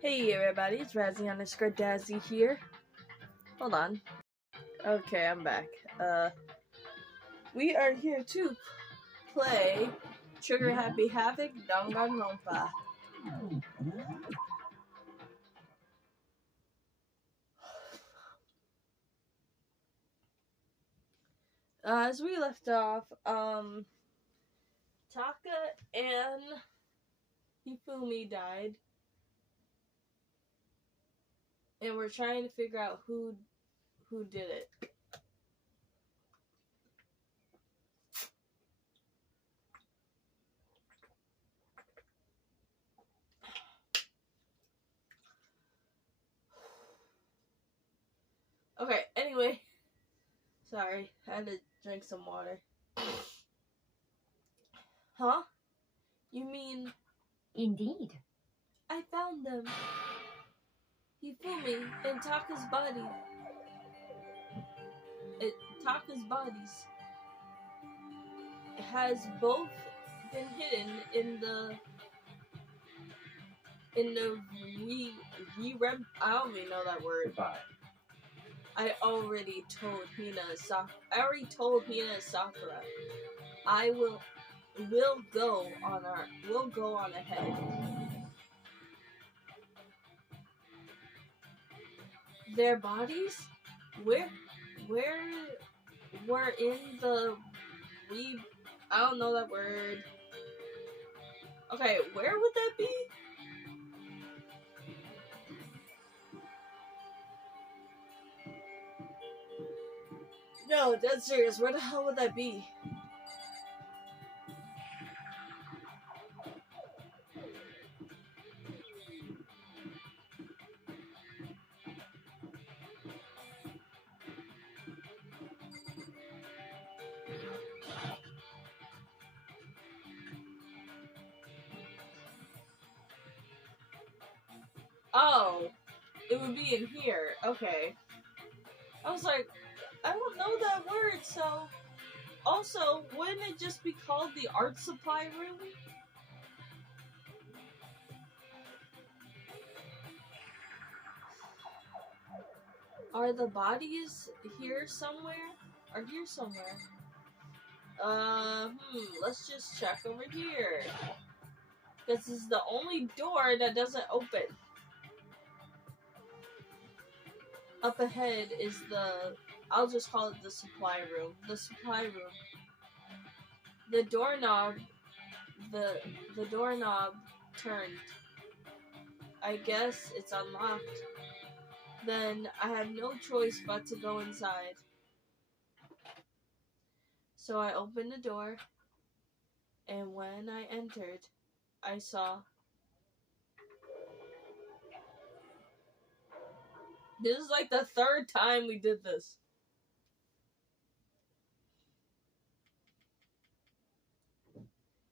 Hey everybody, it's Razzie_Dazzy here. Hold on. Okay, I'm back. We are here to play Trigger Happy Havoc Danganronpa. As we left off, Taka and Hifumi died. And we're trying to figure out who did it. Okay, anyway. Sorry, I had to drink some water. Huh? You mean... Indeed. I found them. Hifumi and Taka's body. Taka's bodies has both been hidden in the I don't even know that word. Goodbye. I already told Hina and Sakura. We'll go on ahead. Their bodies? Where were in the I don't know that word. Okay, where would that be? No, dead serious. Where the hell would that be? Oh, it would be in here. Okay. I was like, I don't know that word, so... Also, wouldn't it just be called the art supply room? Are the bodies here somewhere? Are here somewhere? Let's just check over here. This is the only door that doesn't open. Up ahead is I'll just call it the supply room. The supply room. The doorknob turned. I guess it's unlocked. Then I have no choice but to go inside. So I opened the door, and when I entered, I saw... This is like the third time we did this.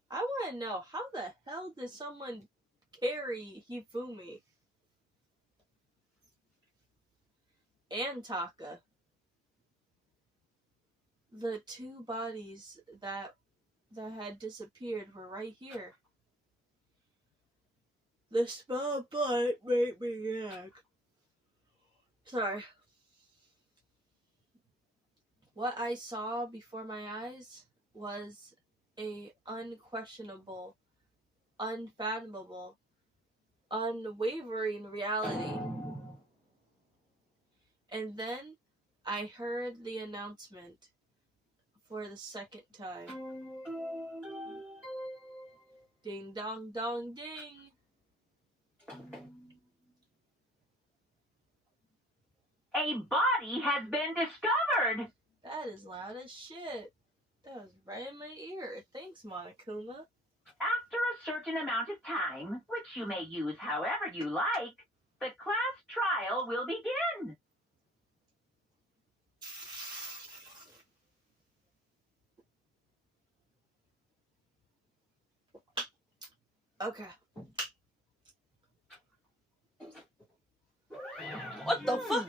I want to know, how the hell did someone carry Hifumi and Taka? The two bodies that had disappeared were right here. The small butt made me gag. Sorry. What I saw before my eyes was a unquestionable, unfathomable, unwavering reality. And then I heard the announcement for the second time. Ding dong dong ding. A body has been discovered! That is loud as shit. That was right in my ear. Thanks, Monokuma. After a certain amount of time, which you may use however you like, the class trial will begin. Okay. What the fuck?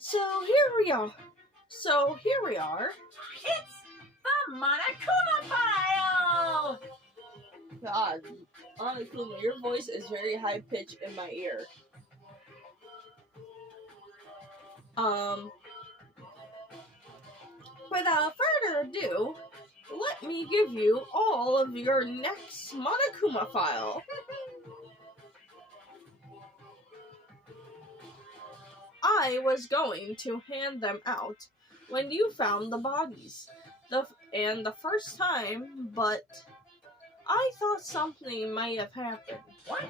So here we are. It's the Monokuma file! God, honestly, your voice is very high pitched in my ear. Without further ado, let me give you all of your next Monokuma file. I was going to hand them out when you found the bodies, the first time, but I thought something might have happened. What?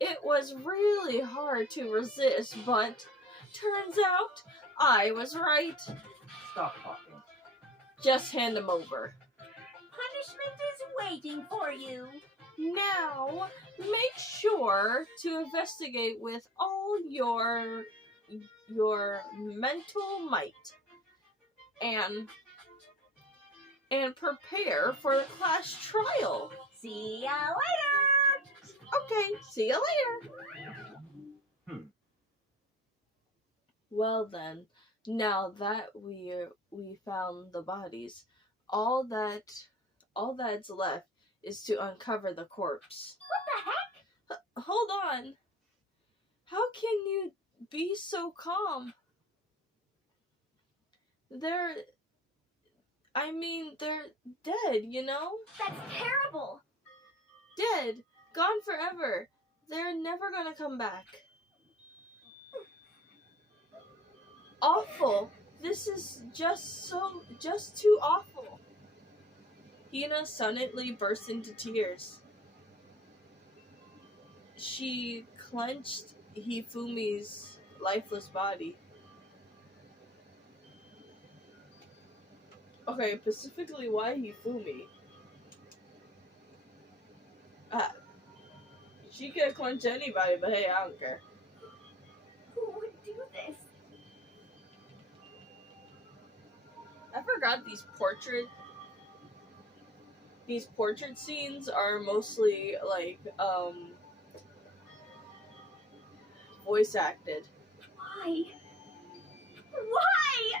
It was really hard to resist, but turns out I was right. Stop talking. Just hand them over. Punishment is waiting for you. Now, make sure to investigate with all your mental might and prepare for the class trial. See ya later! Okay, see you later. Well then, now that we found the bodies, all that's left is to uncover the corpse. What the heck? Hold on. How can you be so calm? They're dead, you know? That's terrible! Dead. Gone forever. They're never gonna come back. Awful. This is just too awful. Hina suddenly burst into tears. She clenched Hifumi's lifeless body. Okay, specifically, why Hifumi? She could clench anybody, but hey, I don't care. Who would do this? I forgot these portrait scenes are mostly like voice acted. Why? Why?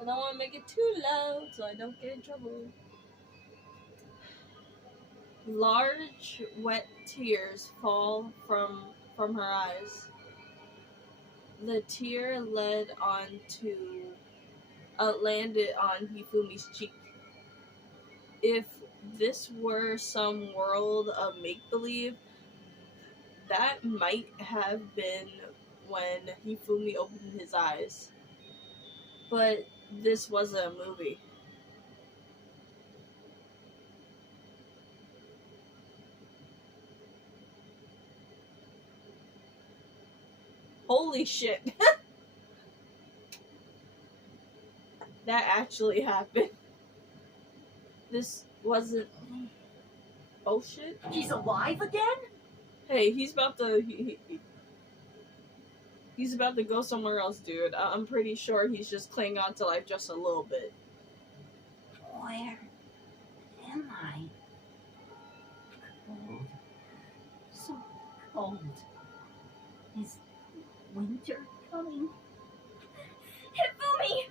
I don't want to make it too loud so I don't get in trouble. Large, wet tears fall from her eyes. The tear landed on Hifumi's cheek. If this were some world of make-believe, that might have been when Hifumi opened his eyes. But this wasn't a movie. Holy shit. That actually happened. This wasn't... Oh shit. He's alive again? Hey, he's about to... He's about to go somewhere else, dude. I'm pretty sure he's just clinging on to life just a little bit. Where am I? Cold. So cold. Is winter coming? Hifumi!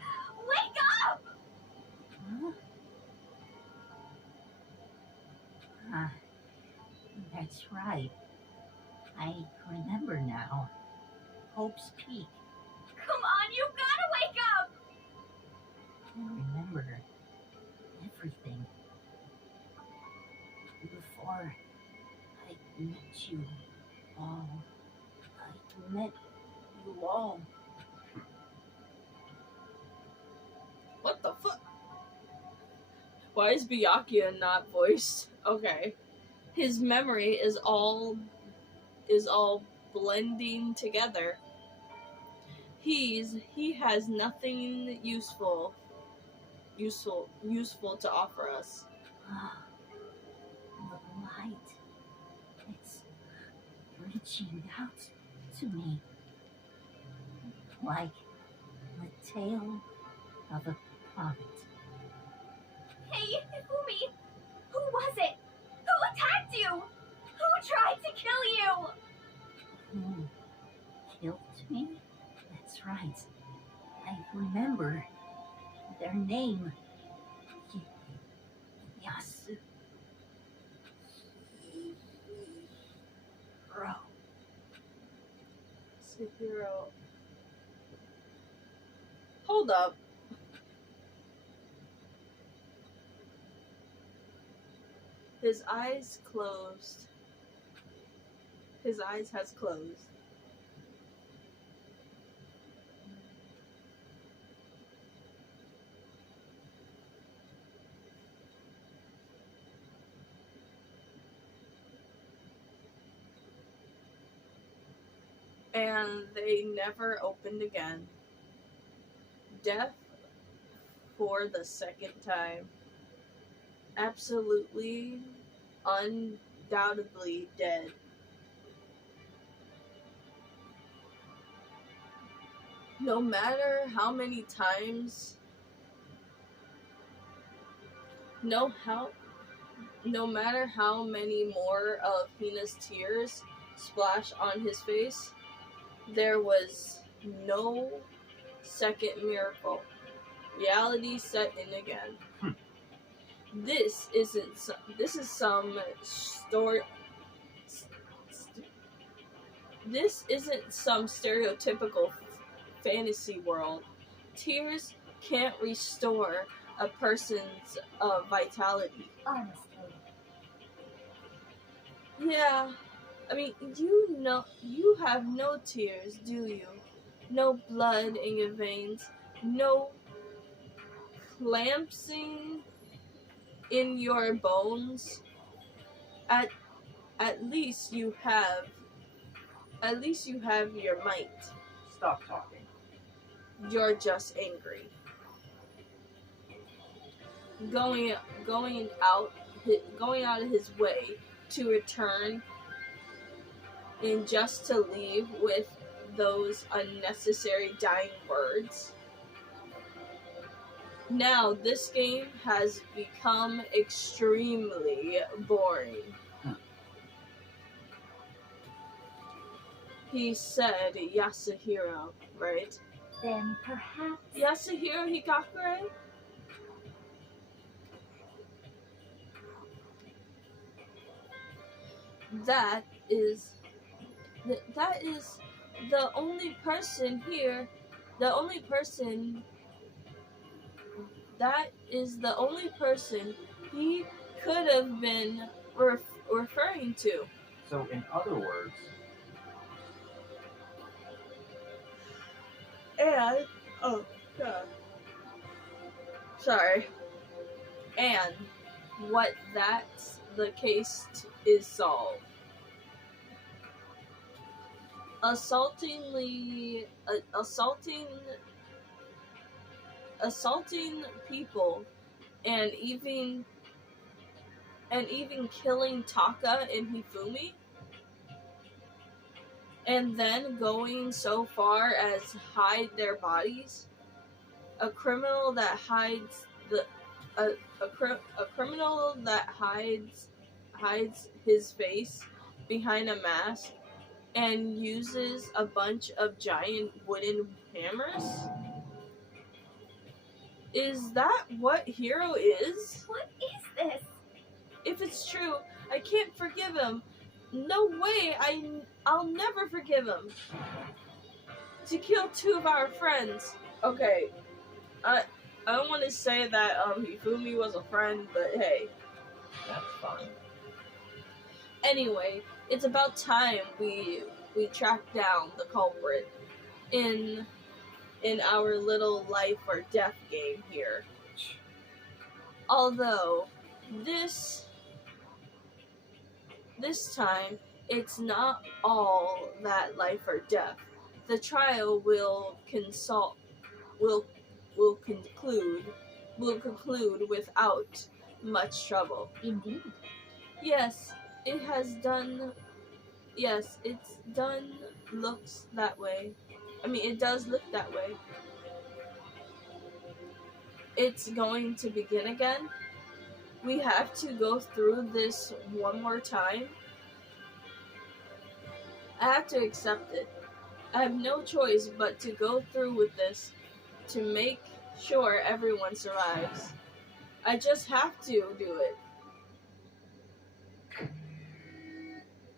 Wake up! Huh? That's right. I remember now. Hope's Peak. Come on, you gotta wake up! I remember everything. Before I met you all, I met you all. What the fuck? Why is Byakuya not voiced? Okay. His memory is all blending together. He has nothing useful to offer us. The light, it's reaching out to me like the tail of a comet. Hey, Hifumi! Who was it? Who attacked you? Who tried to kill you? Who killed me? That's right. I remember their name. Yasuhiro. Yasuhiro. Hold up. His eyes closed. His eyes has closed. And they never opened again. Death for the second time. Absolutely, undoubtedly dead. No matter how many times, no matter how many more of Hina's tears splash on his face, there was no second miracle. Reality set in again. This is some story. This isn't some stereotypical fantasy world. Tears can't restore a person's vitality. Honestly. Yeah, I mean, you have no tears, do you? No blood in your veins, no clampsing in your bones. At least you have your might. Stop talking. You're just angry. Going out of his way to return and just to leave with those unnecessary dying words. Now this game has become extremely boring. He said Yasuhiro, right? Then perhaps... Yasuhiro Higakure? That is the only person here, the only person he could have been referring to. So, in other words, and oh god, sorry, and what that's the case is solved. Assaulting people and even killing Taka and Hifumi, and then going so far as hide their bodies. A criminal that hides his face behind a mask and uses a bunch of giant wooden hammers? Is that what Hiro is? What is this? If it's true, I can't forgive him. No way, I'll never forgive him. To kill two of our friends. Okay, I don't want to say that Hifumi was a friend, but hey. that's fine. Anyway, it's about time we track down the culprit in our little life or death game here. Although this time it's not all that life or death. The trial will conclude without much trouble. Indeed. Yes, it's done looks that way. I mean, it does look that way. It's going to begin again. We have to go through this one more time. I have to accept it. I have no choice but to go through with this. to make sure everyone survives. I just have to do it.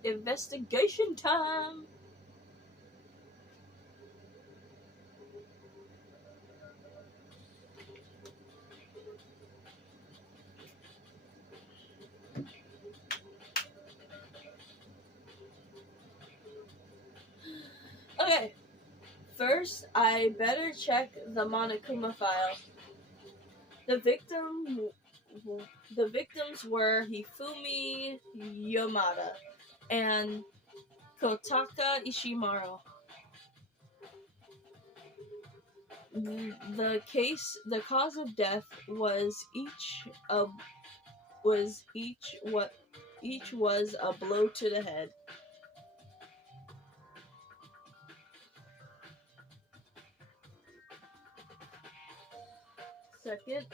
Investigation time! Okay, first I better check the Monokuma file. The victims were Hifumi Yamada and Kotaka Ishimaru. The cause of death was each was a blow to the head. Second,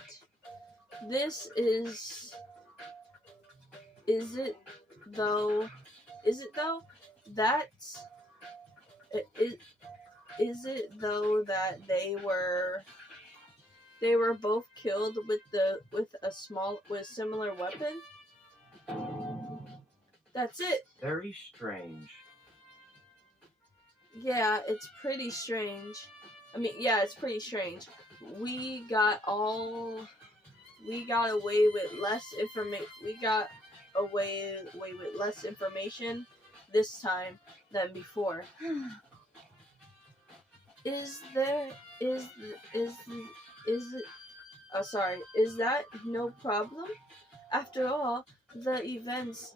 this is it though? Is it though that they were both killed with similar weapon? That's it. Very strange. Yeah, it's pretty strange. It's pretty strange. We got away with less information this time than before. Is that no problem? After all, the events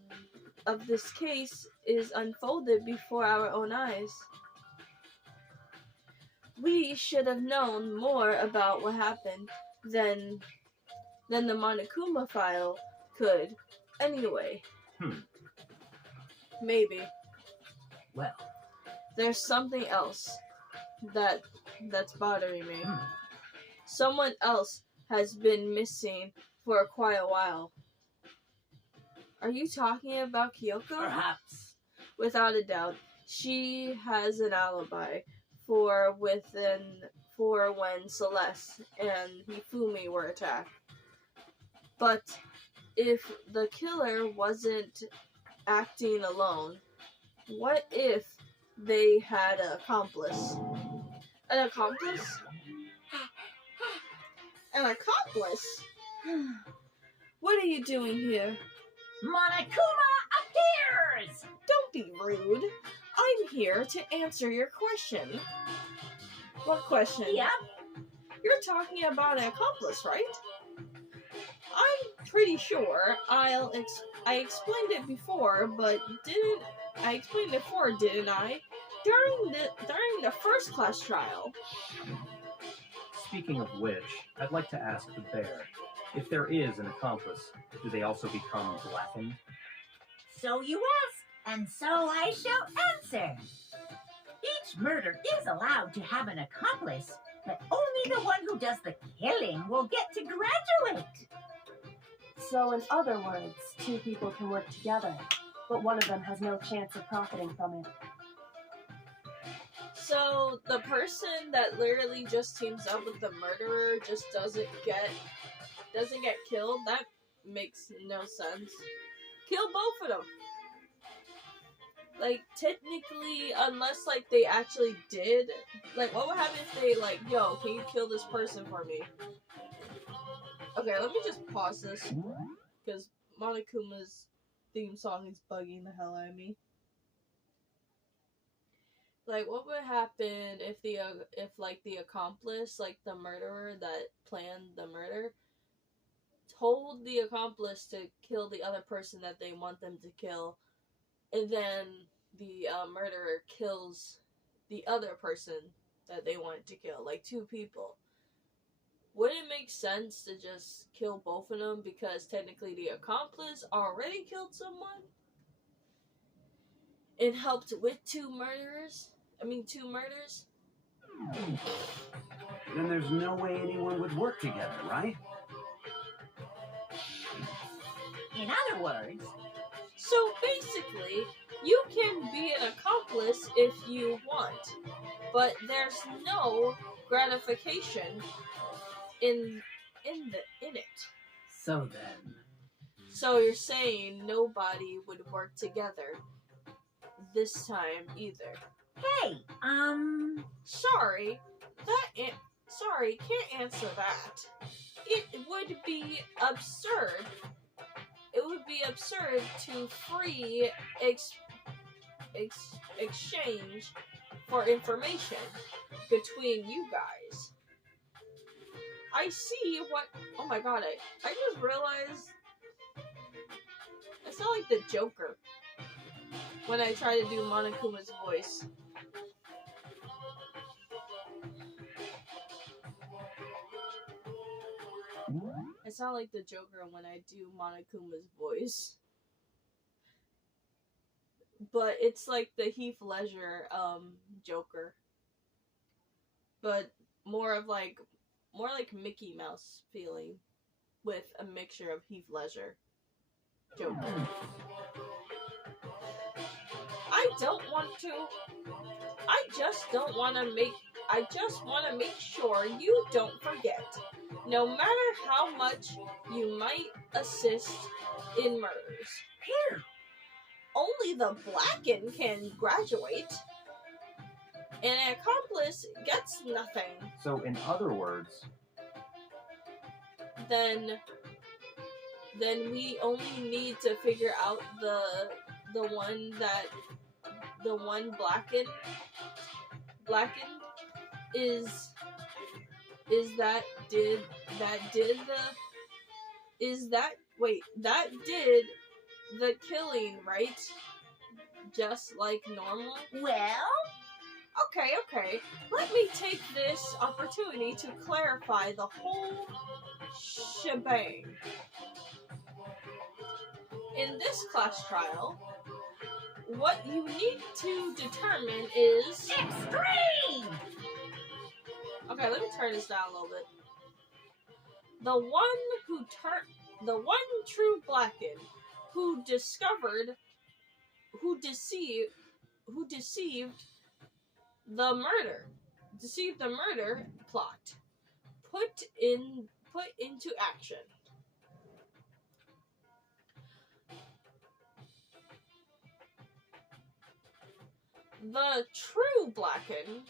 of this case is unfolded before our own eyes. We should have known more about what happened than the Monokuma file could. Anyway. Maybe. Well. There's something else that's bothering me. Someone else has been missing for quite a while. Are you talking about Kyoko? Perhaps. Without a doubt. She has an alibi for when Celeste and Hifumi were attacked. But if the killer wasn't acting alone, what if they had an accomplice? An accomplice? An accomplice? What are you doing here? Monokuma appears! Don't be rude. I'm here to answer your question. What question? Yep. You're talking about an accomplice, right? I'm pretty sure I explained it before, but didn't I? During the first class trial. Speaking of which, I'd like to ask the bear, if there is an accomplice, do they also become blackened? So you ask, and so I shall answer. Each murder is allowed to have an accomplice, but only the one who does the killing will get to graduate. So in other words, two people can work together, but one of them has no chance of profiting from it. So the person that literally just teams up with the murderer just doesn't get killed? That makes no sense. Kill both of them. Like, technically, unless, like, they actually did. Like, what would happen if they, like, yo, can you kill this person for me? Okay, let me just pause this. Because Monokuma's theme song is bugging the hell out of me. Like, what would happen if the accomplice, like, the murderer that planned the murder, told the accomplice to kill the other person that they want them to kill, and then the murderer kills the other person that they wanted to kill, like two people. Wouldn't it make sense to just kill both of them because technically the accomplice already killed someone and helped with two murders? Then there's no way anyone would work together, right? In other words, So basically, you can be an accomplice if you want, but there's no gratification in it. So then, So you're saying nobody would work together this time either? hey, Sorry, sorry, can't answer that. It would be absurd. It would be absurd to free exchange for information between you guys. I see what. Oh my god! I just realized I sound like the Joker when I try to do Monokuma's voice. I sound like the Joker when I do Monokuma's voice. But it's like the Heath Ledger Joker. But more like Mickey Mouse feeling with a mixture of Heath Ledger Joker. I just want to make sure you don't forget. No matter how much you might assist in murders. here. Only the Blackened can graduate. An accomplice gets nothing. So, in other words, Then we only need to figure out the one Blackened that did the killing, right? Just like normal? Well, Okay. Let me take this opportunity to clarify the whole shebang. In this class trial, what you need to determine is... extreme! Okay, let me turn this down a little bit. The one true Blackened who deceived the murder plot put into action. The true Blackened,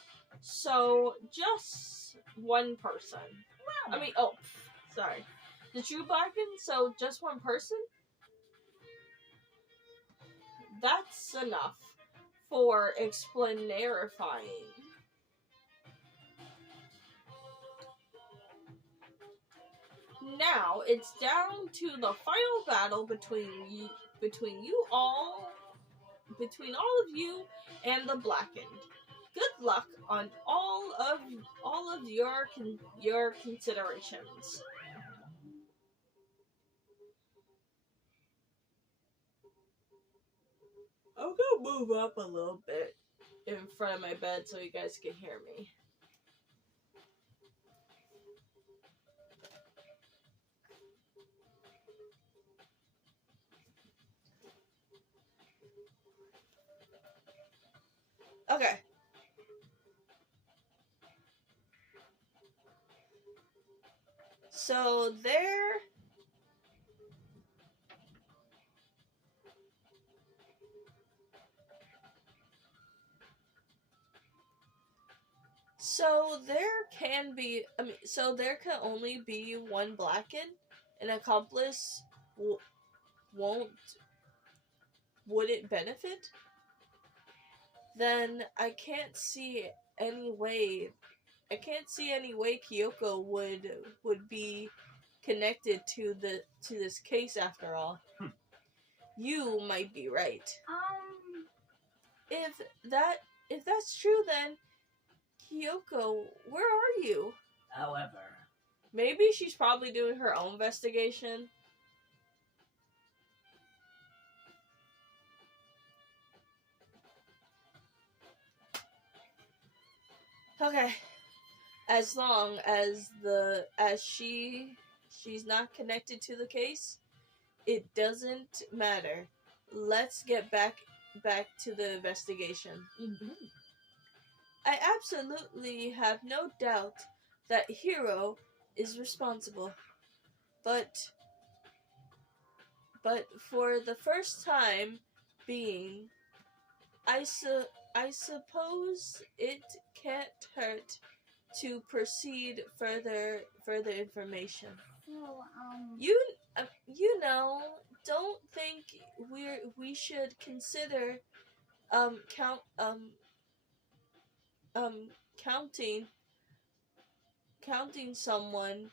so just one person. Well, Sorry. The true Blackened, so just one person? That's enough for explanarifying. Now it's down to the final battle between all of you and the Blackened. Good luck on all of your considerations. I'm gonna move up a little bit in front of my bed so you guys can hear me. Okay. So there can only be one Blackened. An accomplice wouldn't benefit. Then I can't see any way Kyoko would be connected to this case after all. You might be right. If that's true, then Kyoko, where are you? however, Maybe she's probably doing her own investigation. Okay. As long as she's not connected to the case, it doesn't matter. Let's get back to the investigation. indeed. I absolutely have no doubt that Hiro is responsible. But for the first time being, I suppose it can't hurt to proceed further information. So, You know, don't think we should consider count counting someone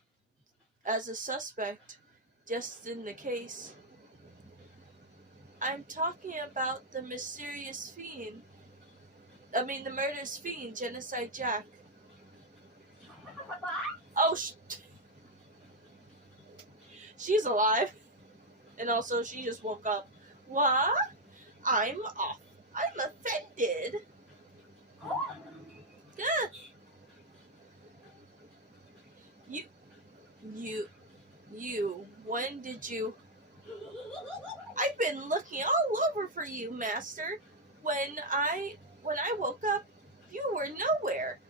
as a suspect just in the case. I'm talking about the mysterious fiend. I mean, the murderous fiend, Genocide Jack. Oh, she's alive. And also, she just woke up. What? I'm off. I'm offended. Good. When did you? I've been looking all over for you, Master. When I woke up, you were nowhere.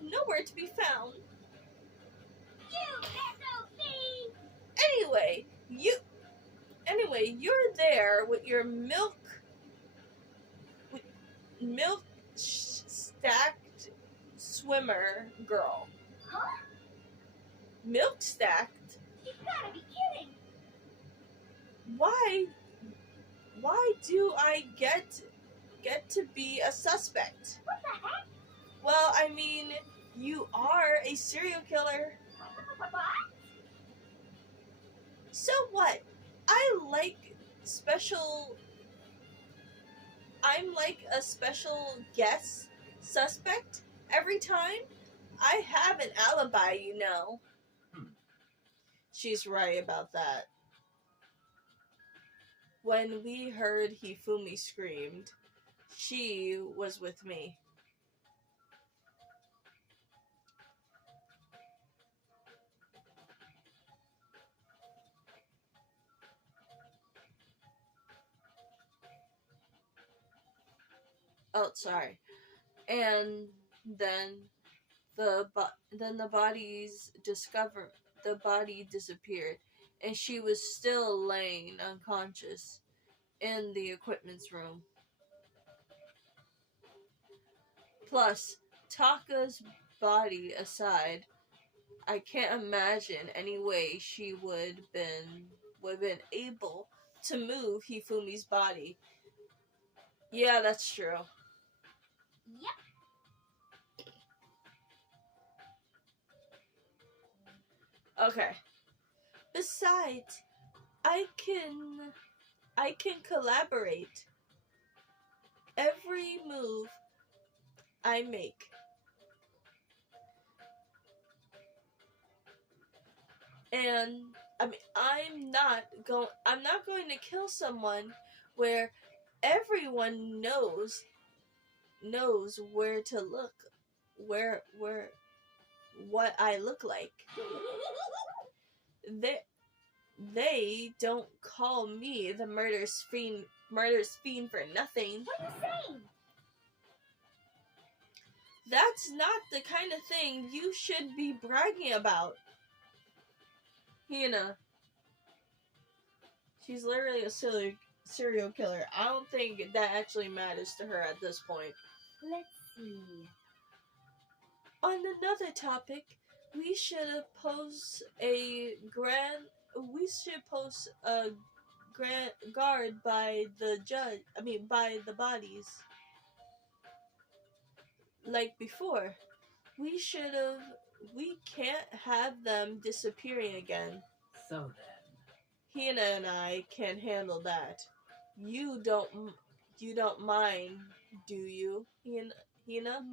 Nowhere to be found. You SOB! Anyway, you're there with your milk stacked swimmer girl. Huh? Milk stacked? You gotta be kidding! Why do I get to be a suspect? What the heck? Well, I mean, you are a serial killer. What? So what? I'm like a special guest suspect every time. I have an alibi, you know. She's right about that. When we heard Hifumi screamed, she was with me. Oh, sorry. And then the body disappeared, and she was still laying unconscious in the equipment's room. Plus, Taka's body aside, I can't imagine any way she would have been able to move Hifumi's body. Yeah, that's true. Yep. Okay. Besides, I can collaborate. Every move I make. And I mean, I'm not going to kill someone where everyone knows where to look, what I look like. They don't call me the murderous fiend for nothing. What are you saying? That's not the kind of thing you should be bragging about. Hina. She's literally a serial killer. I don't think that actually matters to her at this point. Let's see. On another topic, we should post a guard by by the bodies. Like before. We can't have them disappearing again. So then. Hina and I can handle that. You don't mind, do you, Hina?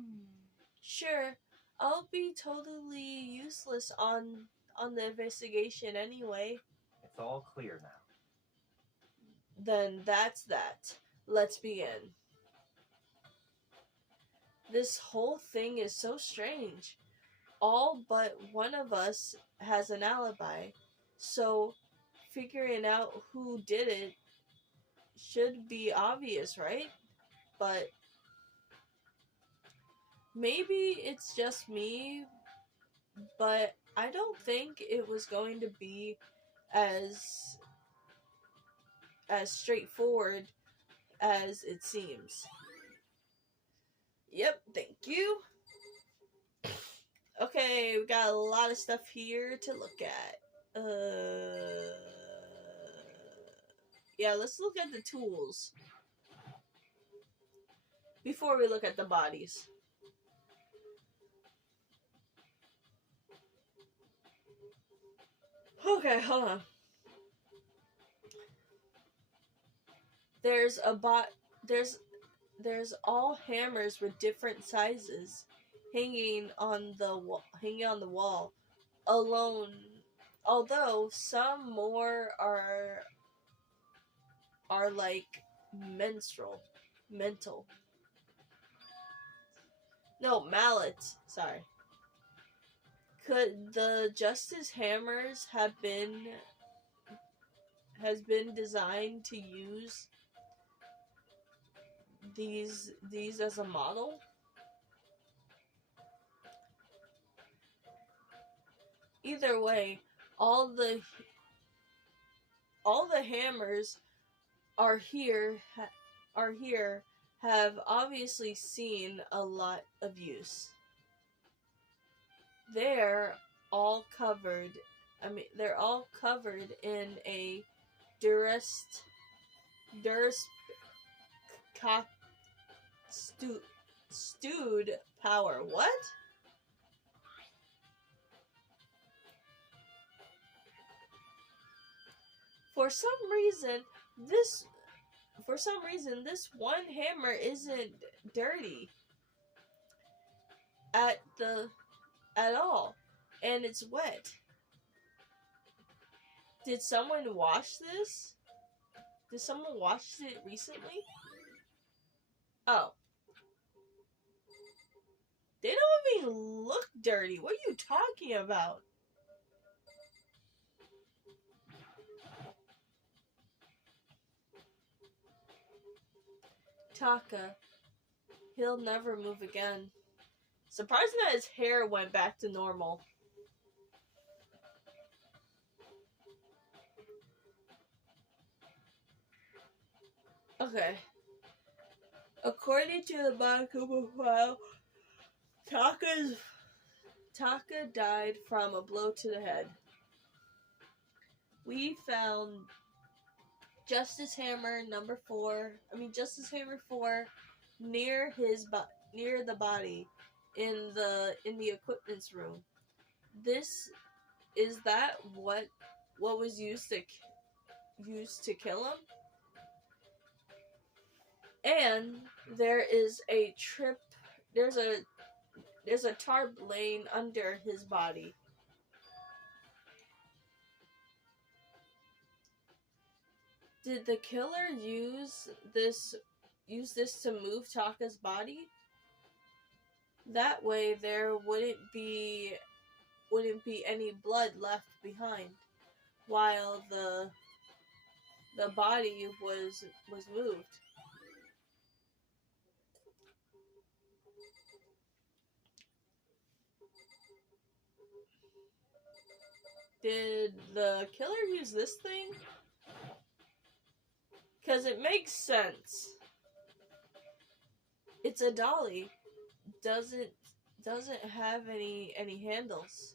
Sure, I'll be totally useless on the investigation anyway. It's all clear now. Then that's that. Let's begin. This whole thing is so strange. All but one of us has an alibi, so figuring out who did it should be obvious, right? But maybe it's just me, but I don't think it was going to be as straightforward as it seems. Yep, thank you. Okay, we got a lot of stuff here to look at. Yeah, let's look at the tools before we look at the bodies. Okay, hold on. There's all hammers with different sizes hanging on the wall alone, although some more are like mental. No, mallets, sorry. Could the Justice Hammers has been designed to use these as a model? Either way, all the hammers are here have obviously seen a lot of use. They're all covered in a stewed power. What? For some reason, this one hammer isn't dirty at all, and it's wet. Did someone wash this? Did someone wash it recently? Oh. They don't even look dirty. What are you talking about? Taka. He'll never move again. Surprising that his hair went back to normal. Okay. According to the Bakuba file, Taka died from a blow to the head. We found Justice Hammer 4 near the body in the equipment's room. Is that what was used to kill him? And there's a tarp laying under his body. Did the killer use this to move Taka's body? That way there wouldn't be any blood left behind while the body was moved. Did the killer use this thing? Because it makes sense. It's a dolly. Doesn't have any handles.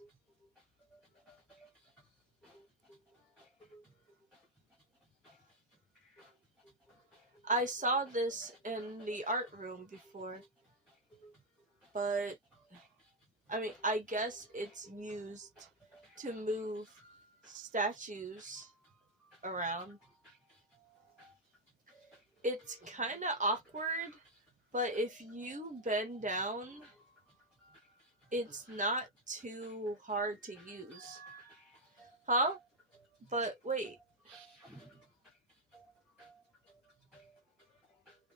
I saw this in the art room before. But I guess it's used to move statues around. It's kind of awkward, but if you bend down, it's not too hard to use. Huh? But wait.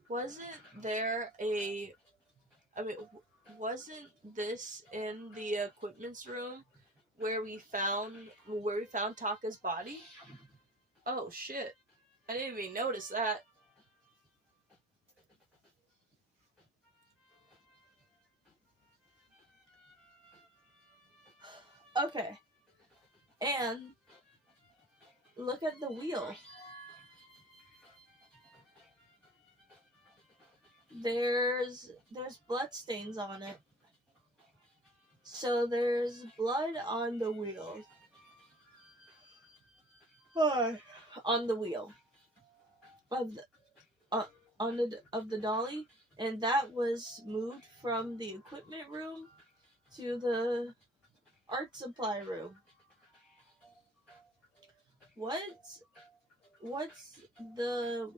Wasn't this in the equipment's room where we found Taka's body? Oh shit. I didn't even notice that. Okay. And look at the wheel. There's blood stains on it. So there's blood on the wheel. On the wheel of the dolly, and that was moved from the equipment room to the art supply room. What's the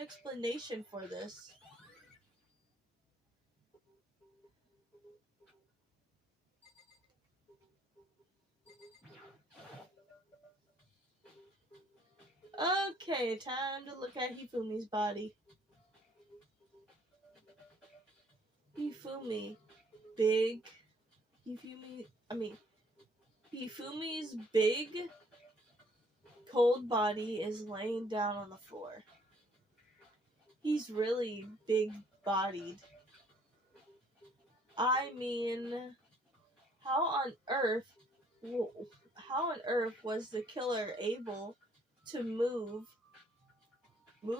explanation for this? Okay, time to look at Hifumi's body. Hifumi's big, cold body is laying down on the floor. He's really big-bodied. I mean, how on earth was the killer able to move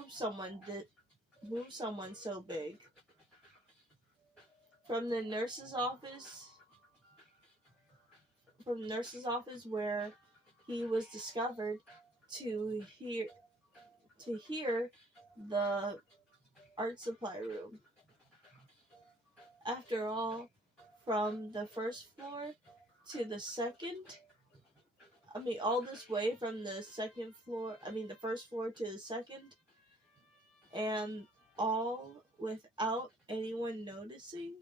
someone so big? From the nurse's office where he was discovered to here the art supply room. After all, from the first floor to the second, all this way from the first floor to the second, and all without anyone noticing?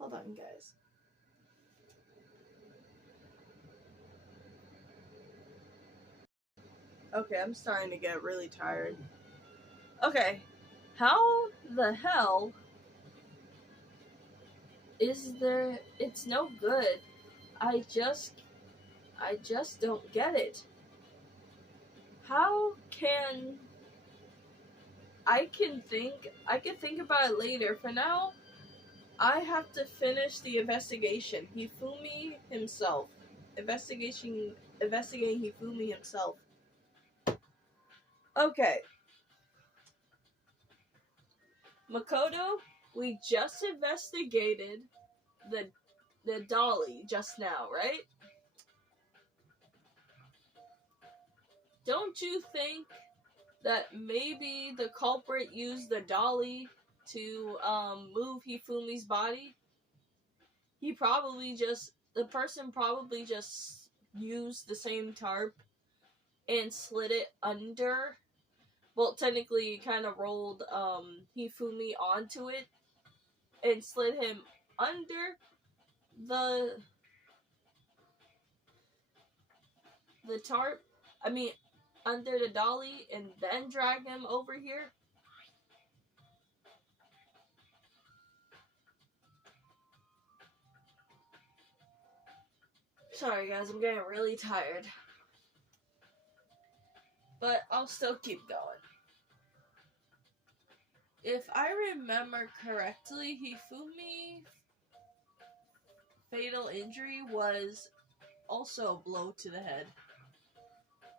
Hold on, guys. Okay, I'm starting to get really tired. Okay, how the hell is there? It's no good. I just don't get it. How can I can think about it later. For now, I have to finish the investigation. Hifumi himself. Investigating Hifumi himself. Okay. Makoto, we just investigated the dolly just now, right? Don't you think that maybe the culprit used the dolly to move Hifumi's body? The person probably just used the same tarp and slid it under. Well, technically, kind of rolled Hifumi onto it and slid him under the tarp. Under the dolly, and then drag him over here. Sorry guys, I'm getting really tired. But I'll still keep going. If I remember correctly, Hifumi's fatal injury was also a blow to the head.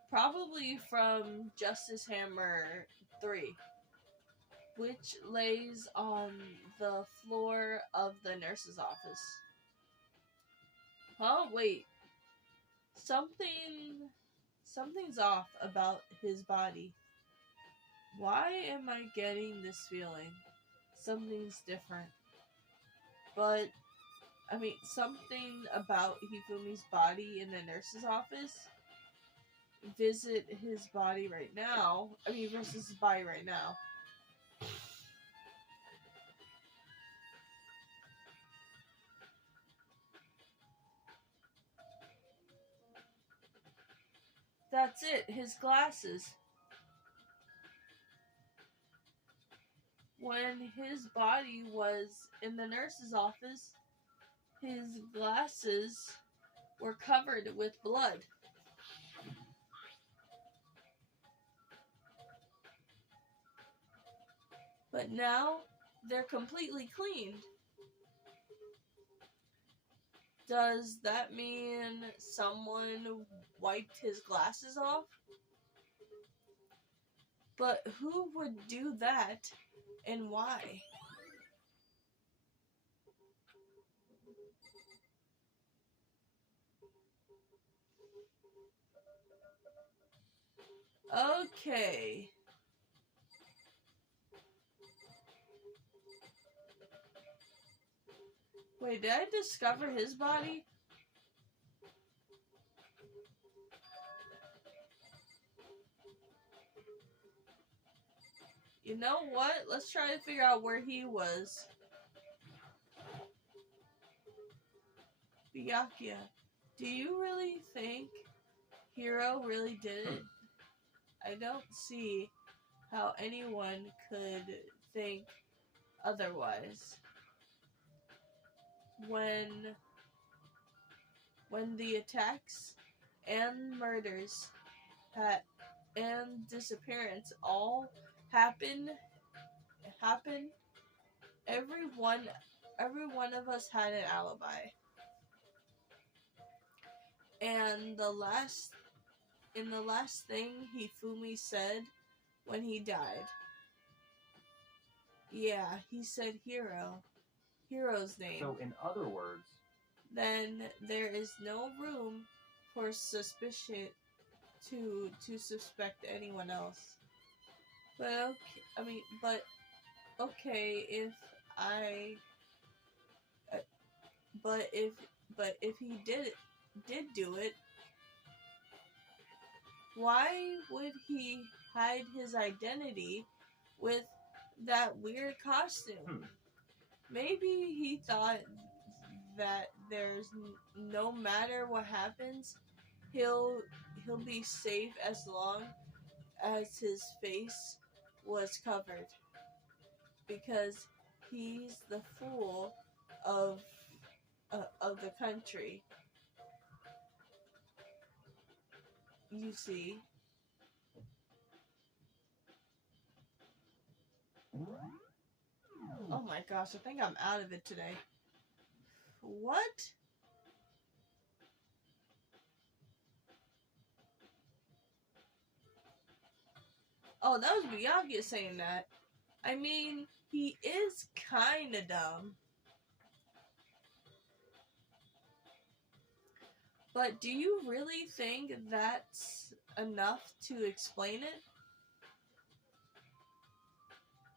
Probably from Justice Hammer 3, which lays on the floor of the nurse's office. Huh? Wait. Something's off about his body. Why am I getting this feeling? Something's different. But, something about Hifumi's body in the nurse's office. Visit his body right now. Versus his body right now. That's it, his glasses. When his body was in the nurse's office, his glasses were covered with blood. But now, they're completely cleaned. Does that mean someone wiped his glasses off? But who would do that and why? Okay. Wait, did I discover his body? You know what? Let's try to figure out where he was. Byakuya, do you really think Hiro really did it? I don't see how anyone could think otherwise. When the attacks and murders and disappearance all happen, every one of us had an alibi. And the last thing Hifumi said when he died, yeah, he said Hiro's name. So, in other words, then there is no room for suspicion to suspect anyone else. But okay, if he did do it, why would he hide his identity with that weird costume? Maybe he thought that there's no matter what happens, he'll be safe as long as his face was covered, because he's the fool of the country. You see. Oh my gosh, I think I'm out of it today. What? Oh, that was Byakuya saying that. I mean, he is kinda dumb. But do you really think that's enough to explain it?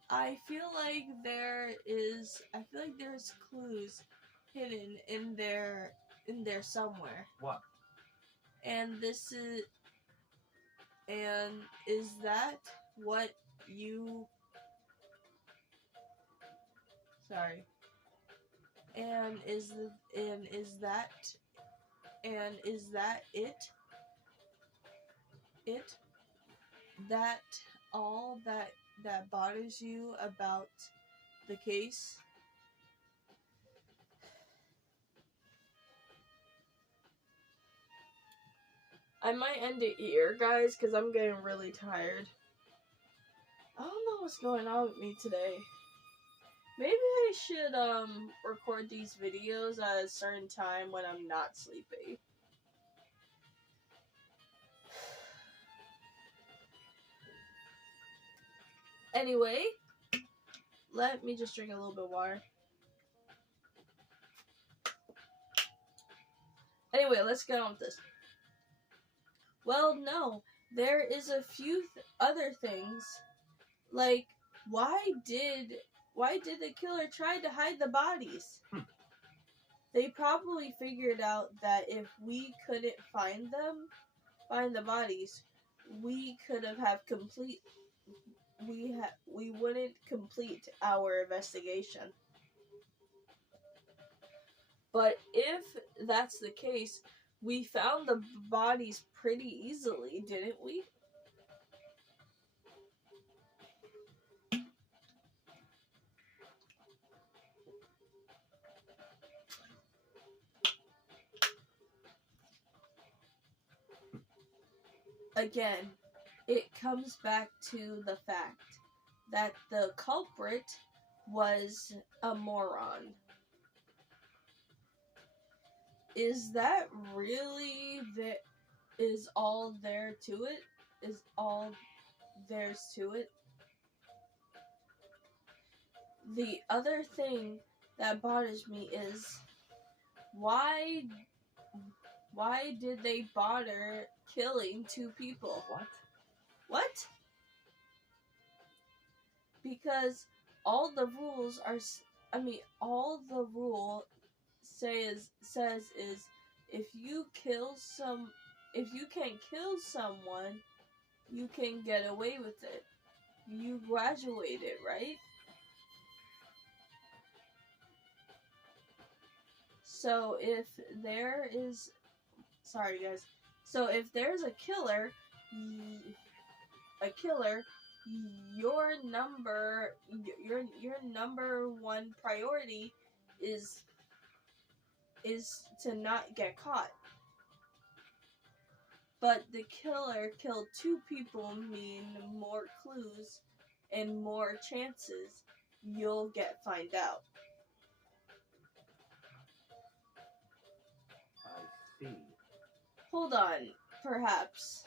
I feel like there's clues hidden in there somewhere. what? And is that what you... Sorry. And is that it? That all that bothers you about the case? I might end it here, guys, because I'm getting really tired. I don't know what's going on with me today. Maybe I should record these videos at a certain time when I'm not sleepy. Anyway, let me just drink a little bit of water. Anyway, let's get on with this. Well, no, there is a few other things, like why did the killer try to hide the bodies? They probably figured out that if we couldn't find the bodies, we wouldn't complete our investigation. But if that's the case, we found the bodies pretty easily, didn't we? Again, it comes back to the fact that the culprit was a moron. Is that really is all there to it? Is all there's to it? The other thing that bothers me is why did they bother killing 2 people? What? What? Because all the rules are all the rule says is if you can kill someone, you can get away with it. You graduated, right? So if there is, sorry guys. So if there's a killer, your number one priority is to not get caught. But the killer killed 2 people mean more clues and more chances you'll get find out. I see. Hold on, perhaps.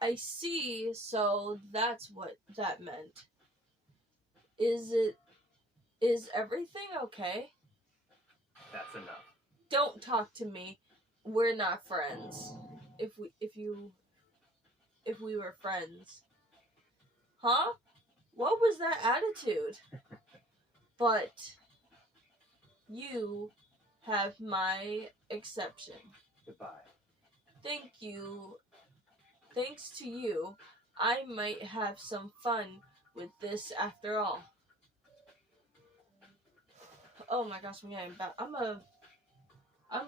I see, so that's what that meant. Is everything okay? That's enough. Don't talk to me. We're not friends. If we were friends. Huh? What was that attitude? But you have my exception. Goodbye. Thank you. Thanks to you, I might have some fun with this after all. Oh my gosh, I'm getting back. I'm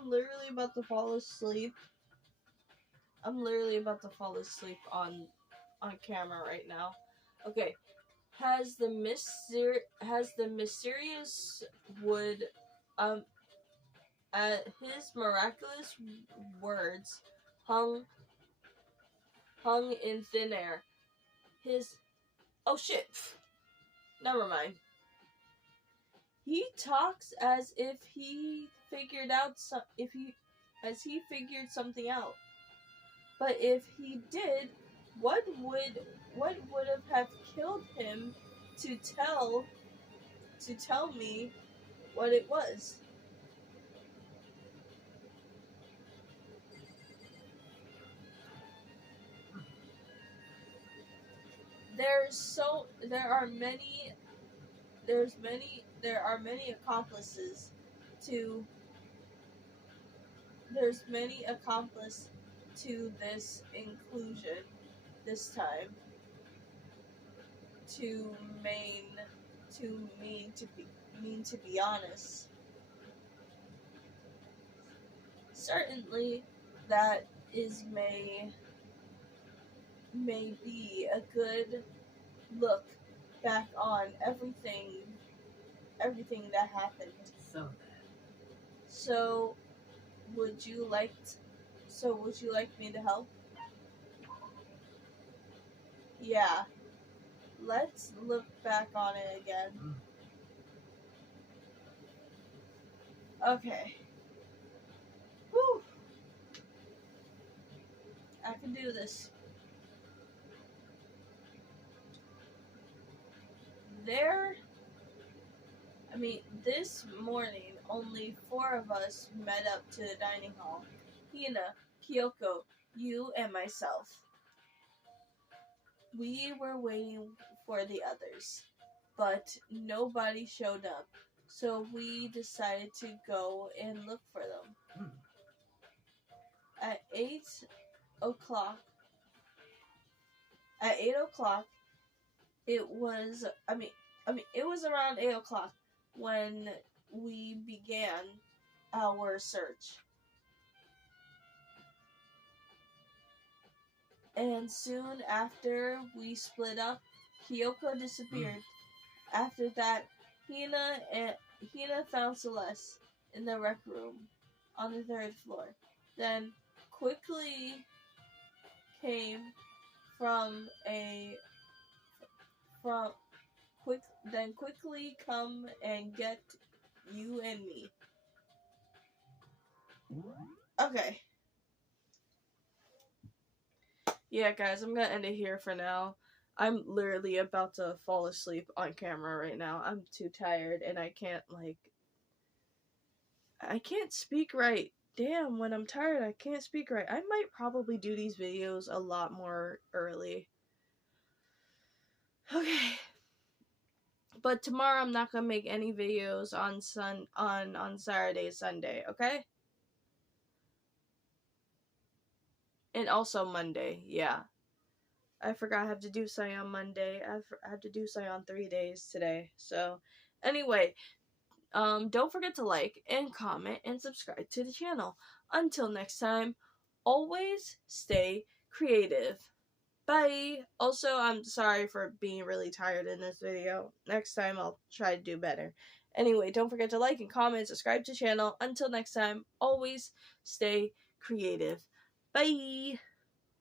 literally about to fall asleep. I'm literally about to fall asleep on camera right now. Okay. Has the mysterious wood at his miraculous words hung in thin air. Oh shit. Never mind. He talks as if he figured something out. But if he did, what would have killed him to tell me what it was? There are many accomplices to this inclusion this time. To be honest. Certainly that may be a good look back on everything that happened. So would you like me to help? Yeah. Let's look back on it again. Okay. Whew. I can do this. This morning, only 4 of us met up to the dining hall. Hina, Kyoko, you, and myself. We were waiting for the others, but nobody showed up, so we decided to go and look for them. At 8 o'clock, it was around 8 o'clock when we began our search. And soon after we split up, Kyoko disappeared. After that, Hina found Celeste in the rec room on the 3rd floor. Then quickly come and get you and me. Okay. Yeah, guys, I'm gonna end it here for now. I'm literally about to fall asleep on camera right now. I'm too tired and I can't speak right. Damn, when I'm tired, I can't speak right. I might probably do these videos a lot more early. Okay. But tomorrow I'm not gonna make any videos on Saturday, Sunday, okay? And also Monday, yeah. I forgot I have to do something on Monday. I have to do something on 3 days today. So, anyway, don't forget to like and comment and subscribe to the channel. Until next time, always stay creative. Bye! Also, I'm sorry for being really tired in this video. Next time, I'll try to do better. Anyway, don't forget to like and comment, subscribe to the channel. Until next time, always stay creative. Bye!